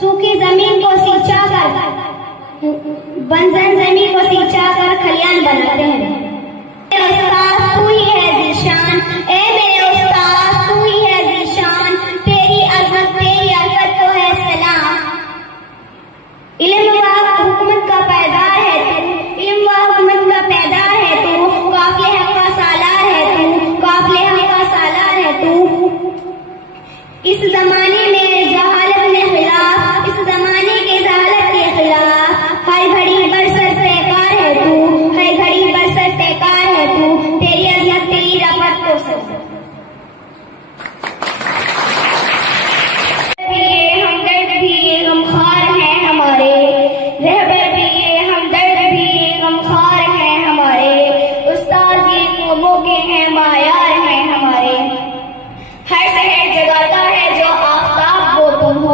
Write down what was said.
सूखी जमीन को सिंचा कर, बंजर जमीन को सिंचा कर खलियान बनाते हैं। उस्ताद तू ही है ज़ीशान, ए मेरे